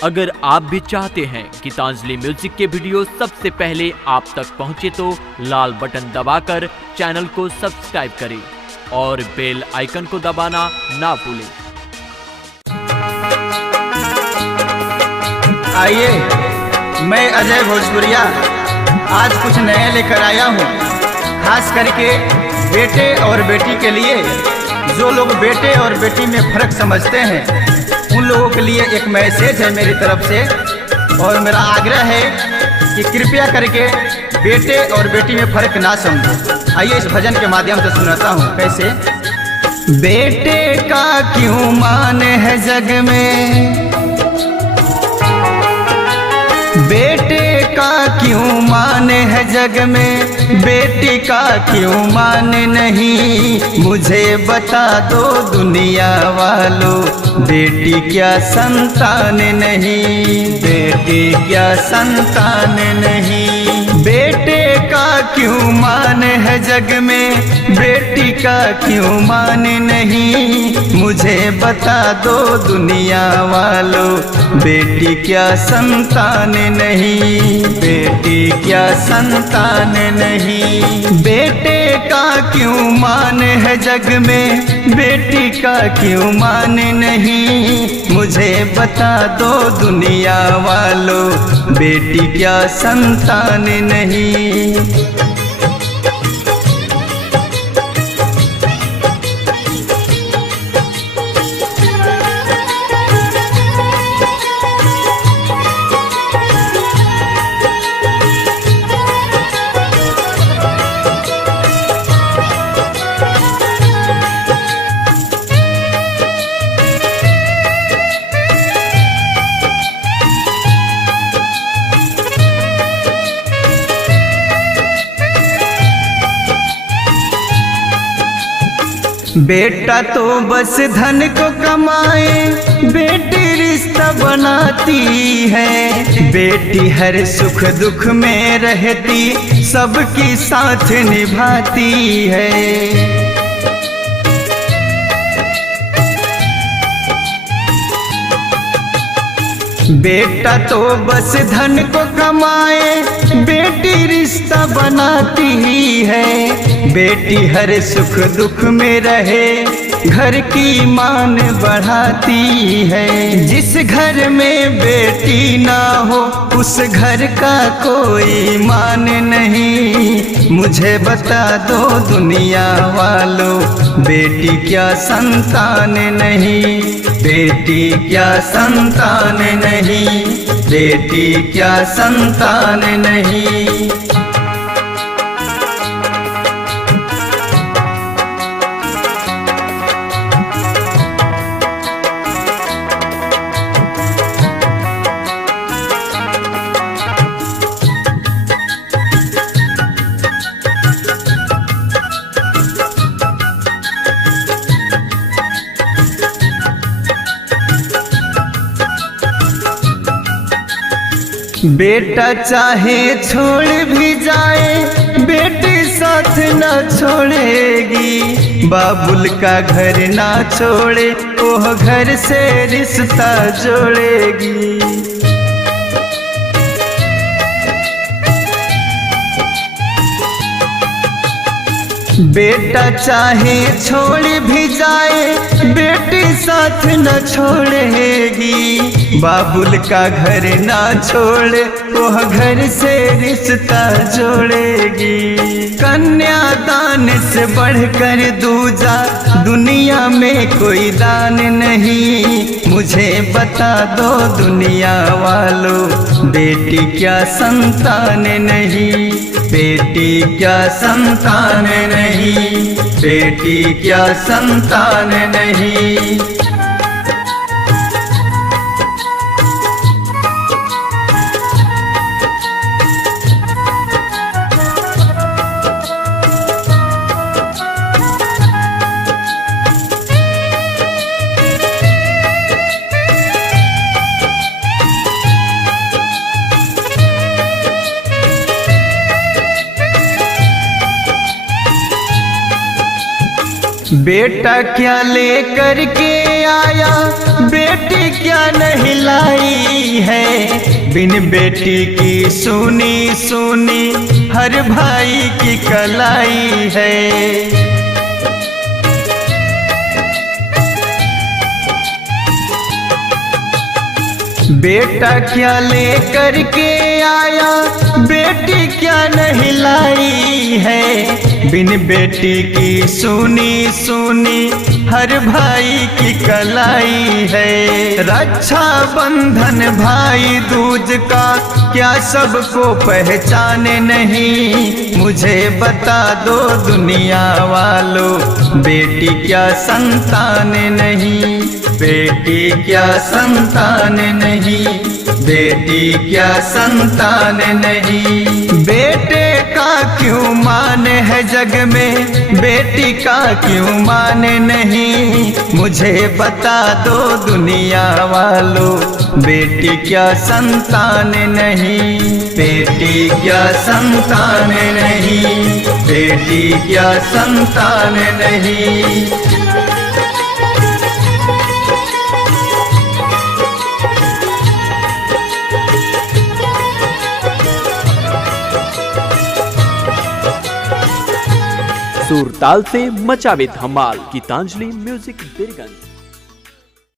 अगर आप भी चाहते हैं कि तांजलि म्यूजिक के वीडियो सबसे पहले आप तक पहुंचे तो लाल बटन दबाकर चैनल को सब्सक्राइब करें और बेल आइकन को दबाना ना भूलें। आइए, मैं अजय भोजपुरिया आज कुछ नया लेकर आया हूँ, खास करके बेटे और बेटी के लिए। जो लोग बेटे और बेटी में फ़र्क समझते हैं उन लोगों के लिए एक मैसेज है मेरी तरफ से, और मेरा आग्रह है कि कृपया करके बेटे और बेटी में फ़र्क ना समझो। आइए इस भजन के माध्यम से सुनाता हूँ कैसे। बेटे का क्यों मान है जग में, बेटे का क्यों मान है जग में, बेटी का क्यों मान नहीं। मुझे बता दो दुनिया वालों, बेटी क्या संतान नहीं, बेटी क्या संतान नहीं। बेटे का क्यों मान है जग में, बेटी का क्यों मान नहीं। मुझे बता दो दुनिया वालों, बेटी क्या संतान नहीं, बेटी क्या संतान नहीं। बेटे का क्यों मान है जग में, बेटी का क्यों मान नहीं। मुझे बता दो दुनिया वालों, बेटी क्या संतान नहीं। बेटा तो बस धन को कमाए, बेटी रिश्ता बनाती है। बेटी हर सुख दुख में रहती, सबकी साथ निभाती है। बेटा तो बस धन को कमाए, बेटी रिश्ता बनाती है। बेटी हर सुख दुख में रहे, घर की मान बढ़ाती है। जिस घर में बेटी ना हो उस घर का कोई मान नहीं। मुझे बता दो दुनिया वालों, बेटी क्या संतान नहीं, बेटी क्या संतान नहीं, बेटी क्या संतान नहीं। बेटा चाहे छोड़ भी जाए, बेटी साथ न छोड़ेगी। बाबुल का घर ना छोड़े, ओह घर से रिश्ता जोड़ेगी। बेटा चाहे छोड़ भी जाए, बेटी साथ न छोड़ेगी। बाबुल का घर ना छोड़े, वह घर से रिश्ता जोड़ेगी। कन्यादान से बढ़कर दूजा दुनिया में कोई दान नहीं। मुझे बता दो दुनिया वालों, बेटी क्या संतान नहीं, बेटी क्या संतान नहीं, बेटी क्या संतान नहीं। बेटा क्या लेकर के आया, बेटी क्या नहीं लाई है। बिन बेटी की सुनी सुनी हर भाई की कलाई है। बेटा क्या लेकर के आया, बेटी क्या नहीं लाई है। बिन बेटी की सुनी सुनी हर भाई की कलाई है। रक्षा बंधन भाई दूज का क्या सबको पहचाने नहीं। मुझे बता दो दुनिया वालों, बेटी क्या संतान नहीं। बेटी क्या संतान नहीं, बेटी क्या संतान नहीं। बेटे का क्यों मान है जग में, बेटी का क्यों मान नहीं। मुझे बता दो दुनिया वालों, बेटी क्या संतान नहीं। बेटी क्या संतान नहीं, बेटी क्या संतान नहीं। सुरताल से मचावे धमाल, गीतांजलि म्यूजिक बीरगंज।